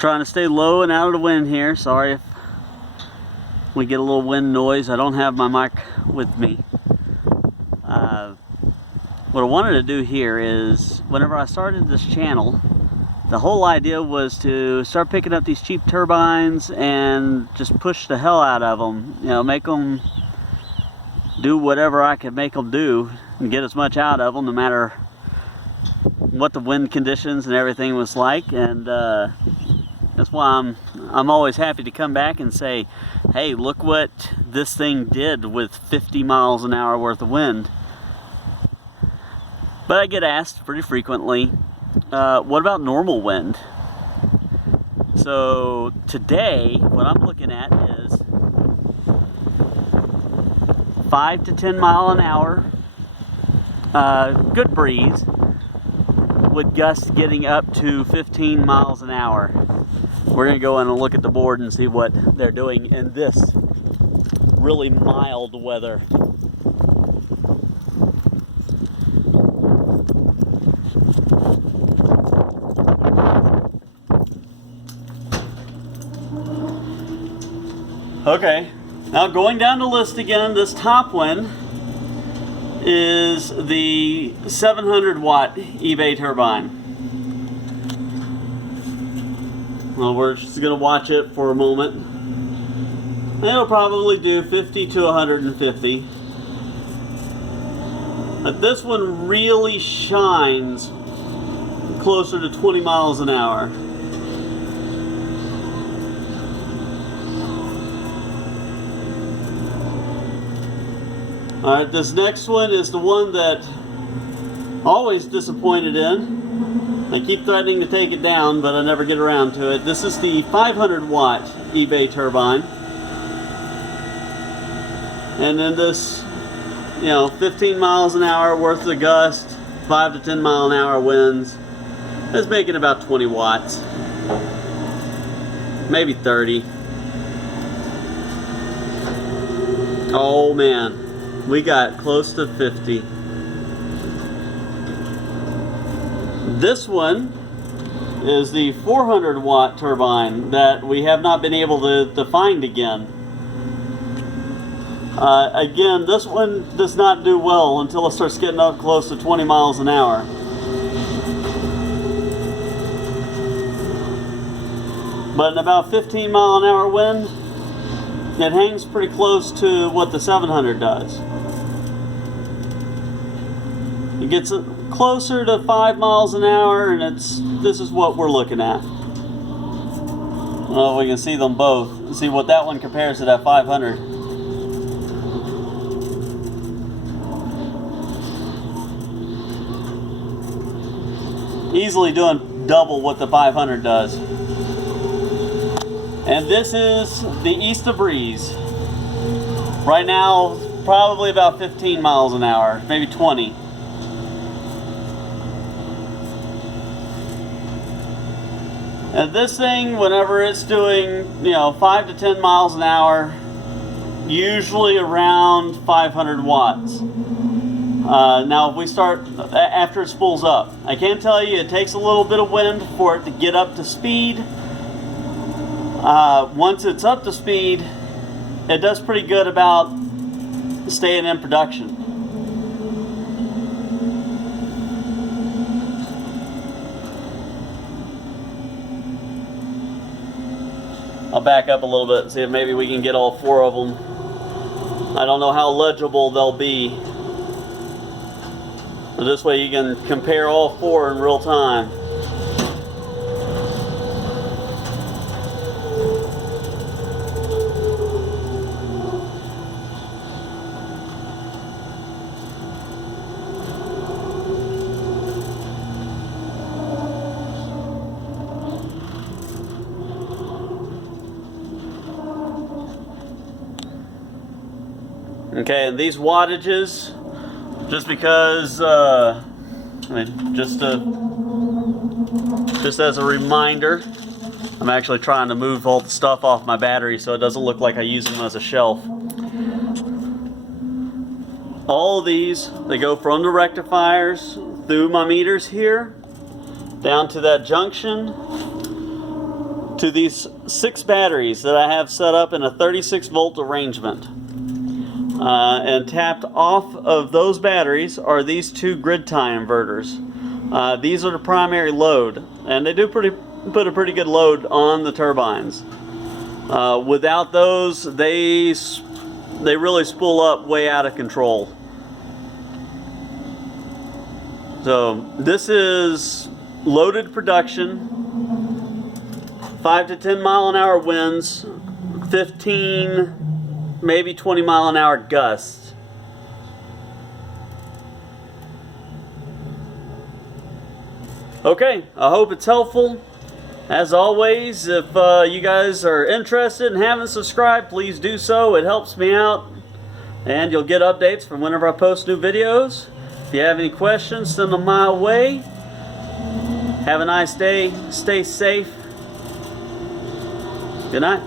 Trying to stay low and out of the wind here. Sorry if we get a little wind noise. I don't have my mic with me. What I wanted to do here is, whenever I started this channel, the whole idea was to start picking up these cheap turbines and just push the hell out of them. You know, make them do whatever I could make them do and get as much out of them, no matter what the wind conditions and everything was like. And that's why I'm always happy to come back and say, hey, look what this thing did with 50 miles an hour worth of wind. But I get asked pretty frequently, what about normal wind? So today, what I'm looking at is 5 to 10 mile an hour, good breeze, with gusts getting up to 15 miles an hour. We're going to go in and look at the board and see what they're doing in this really mild weather. Okay, now going down the list again, this top one is the 700 watt eBay turbine. Well, we're just going to watch it for a moment. It'll probably do 50 to 150. But this one really shines closer to 20 miles an hour. Alright, this next one is the one that I'm always disappointed in. I keep threatening to take it down, but I never get around to it. This is the 500 watt eBay turbine. And then this, 15 miles an hour worth of gust, 5 to 10 mile an hour winds. It's making about 20 watts. Maybe 30. Oh man. We got close to 50. This one is the 400 watt turbine that we have not been able to find again. Again, this one does not do well until it starts getting up close to 20 miles an hour. But in about 15 mile an hour wind, it hangs pretty close to what the 700 does. It gets closer to 5 miles an hour, and this is what we're looking at. Well, we can see them both. See what that one compares to that 500. Easily doing double what the 500 does. And this is the ISTA-BREEZE. Right now, probably about 15 miles an hour, maybe 20. And this thing, whenever it's doing, 5 to 10 miles an hour, usually around 500 watts. Now, if we start, after it spools up, I can tell you it takes a little bit of wind for it to get up to speed. Once it's up to speed, it does pretty good about staying in production. I'll back up a little bit and see if maybe we can get all 4 of them. I don't know how legible they'll be. But this way you can compare all 4 in real time. Okay, and these wattages, just because, just as a reminder, I'm actually trying to move all the stuff off my battery so it doesn't look like I use them as a shelf. All of these, they go from the rectifiers through my meters here, down to that junction, to these 6 batteries that I have set up in a 36 volt arrangement. And tapped off of those batteries are these 2 grid tie inverters. These are the primary load, and they do put a pretty good load on the turbines. Without those, they really spool up way out of control. So this is loaded production, 5 to 10 mile an hour winds, 15, maybe 20 mile an hour gusts. Okay, I hope it's helpful. As always, if you guys are interested and haven't subscribed, please do so. It helps me out, and you'll get updates from whenever I post new videos. If you have any questions, send them my way. Have a nice day. Stay safe. Good night.